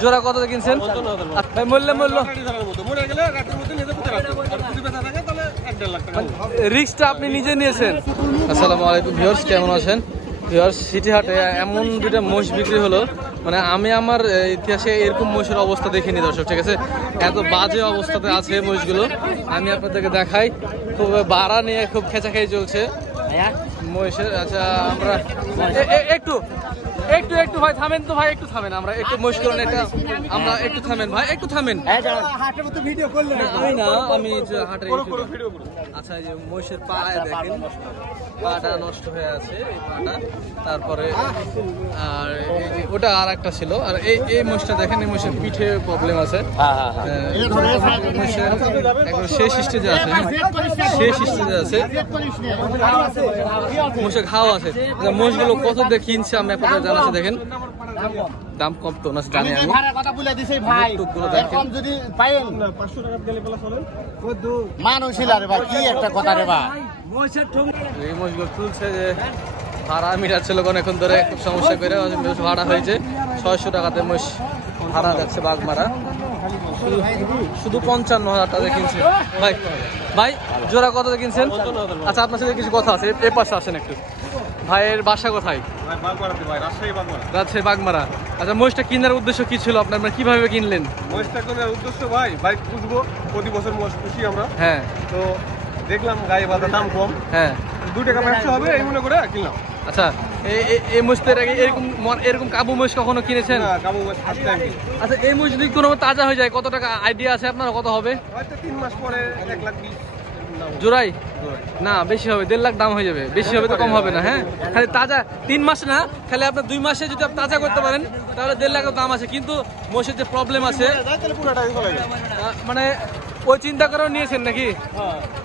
জোড়া কত কিনছেন? ভাই মূল্য রিস্কটা আপনি নিজে নিয়েছেন। আসসালামু আলাইকুম ভিউয়ার্স, কেমন আছেন ভিউয়ার্স? সিটি হাটে এমন দুইটা মহিষ বিক্রি হলো, মানে আমি আমার ইতিহাসে এরকম মহিষের অবস্থা দেখিনি দর্শক, ঠিক আছে? এত বাজে অবস্থাতে আছে মহিষগুলো, আমি আপনাদেরকে দেখাই। খুব বাড়া নিয়ে খুব খেঁচাখেঁচি চলছে মহিষের। আচ্ছা আমরা একটু একটু একটু ভাই থামেন তো, ভাই একটু থামেন, আমরা একটু মহিষ করুন, এটা আমরা একটু থামেন ভাই, একটু থামেন। আমি হাটের আচ্ছা এই যে মহিষের পা দেখেন, পাটা নষ্ট হয়ে আছে এই পাটা, তারপরে আর ওটা আর একটা ছিল। আর এই মহিষটা দেখেন, এই মহিষের পিঠে প্রবলেম আছে, শেষ স্টেজে আছে, শেষ স্টেজে আছে, মহিষের ঘাও আছে। মহিষগুলো কত দিয়ে কিনছে আমি আপনাদের জানাচ্ছি, দেখেন দাম কম তো না জানি আমি। এই মহিষগুলো তুলছে যে ভাড়া মিটাচ্ছিল অনেকক্ষণ ধরে, খুব সমস্যা করে ভাড়া হয়েছে 600 টাকাতে মহিষ ভাড়া যাচ্ছে বাগমারা, শুধু 55,000 টাকা কিনছে। ভাই ভাই জোড়া কত কিনছেন? আচ্ছা আপনার সাথে কিছু কথা আছে, এ পাশে আসেন একটু। ভাইয়ের বাসা কোথায়? রাজশাহী বাগমারা। আচ্ছা মহিষটা কেনার উদ্দেশ্য কি ছিল আপনার, মানে কিভাবে কিনলেন? মহিষটা কেনার উদ্দেশ্য ভাই বাইক পুষবো, প্রতি বছর মহিষ পুষি আমরা। হ্যাঁ, তো দেখলাম গায়ে বাজার দাম কম, হ্যাঁ 2 টাকা ব্যবসা হবে এই মনে করে কিনলাম। আচ্ছা এই মহিষের আগে এরকম কাবু মহিষ কখনো কিনেছেন? কাবু মহিষ ফার্স্ট টাইম। আচ্ছা এই মহিষ যদি কোনো তাজা হয়ে যায় কত টাকা আইডিয়া আছে আপনার, কত হবে? হয়তো 3 মাস পরে 1,20,000 জোড়াই না, বেশি হবে, 1.5 লাখ দাম হয়ে যাবে, বেশি হবে তো কম হবে না। হ্যাঁ খালি তাজা 3 মাস না, খালি আপনার 2 মাসে যদি আপনি তাজা করতে পারেন তাহলে 1.5 লাখের দাম আছে। কিন্তু মহিষের যে প্রবলেম আছে, মানে ওই চিন্তা করেও নিয়েছেন নাকি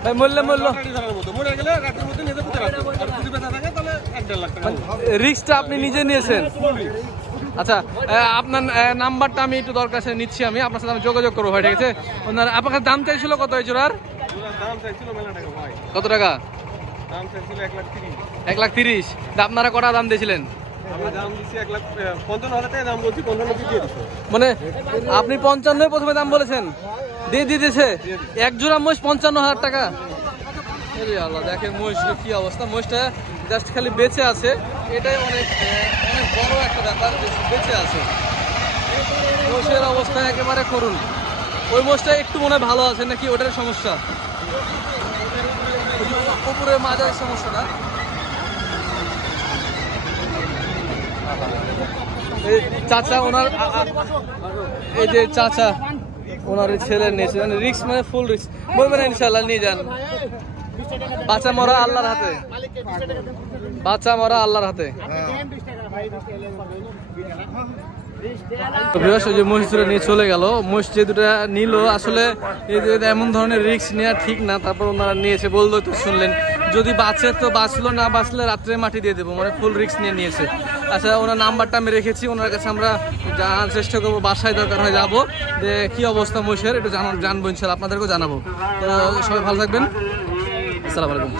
ভাই? মূল্য রিস্কটা আপনি নিজে নিয়েছেন। আচ্ছা আপনার নাম্বারটা আমি একটু দরকার আছে নিচ্ছি, আমি আপনার সাথে আমি যোগাযোগ করবো ভাই, ঠিক আছে? ওনার আপনার দাম চাইছিল কত এই জোড়ার? কত টাকা? 1,30,000। আপনারা কটা দাম দিয়েছিলেন? মানে আপনি 55 প্রথমে দাম বলেছেন, দিয়ে দিয়েছে এক জোড়া মহিষ 55,000 টাকা। আল্লাহ দেখেন মহিষের কি অবস্থা, মহিষটা জাস্ট খালি বেঁচে আছে, এটাই অনেক অনেক বড় একটা ব্যাপার, বেঁচে আছে। মহিষের অবস্থা একেবারে করুন। ওই মহিষটা একটু মনে হয় ভালো আছে নাকি, ওটার সমস্যা, উপরে মাঝার সমস্যাটা। এই চাচা ওনার, এই যে চাচা ওনার ছেলে নিয়েছে, রিক্স মানে ফুল রিক্স, বলবেন ইনশাল্লাহ নিয়ে যান। বাচ্চা মরা আল্লাহর হাতে, বাচ্চা মরা আল্লাহর হাতে। মহিষ দুটো নিয়ে চলে গেল, মহিষ যে দুটা নিল আসলে এমন ধরনের রিস্ক নেওয়া ঠিক না, তারপর ওনারা নিয়েছে, বললো তো শুনলেন, যদি বাঁচে তো বাঁচলো, না বাঁচলে রাত্রে মাটি দিয়ে দেবো, মানে ফুল রিস্ক নিয়ে নিয়েছে। আচ্ছা ওনার নাম্বারটা আমি রেখেছি, ওনার কাছে আমরা জানার চেষ্টা করবো, বাসায় দরকার হয়ে যাবো, যে কি অবস্থা মহিষের একটু জানবো, ইনশাল্লাহ আপনাদেরকেও জানাবো। তো সবাই ভালো থাকবেন, আসসালামু আলাইকুম।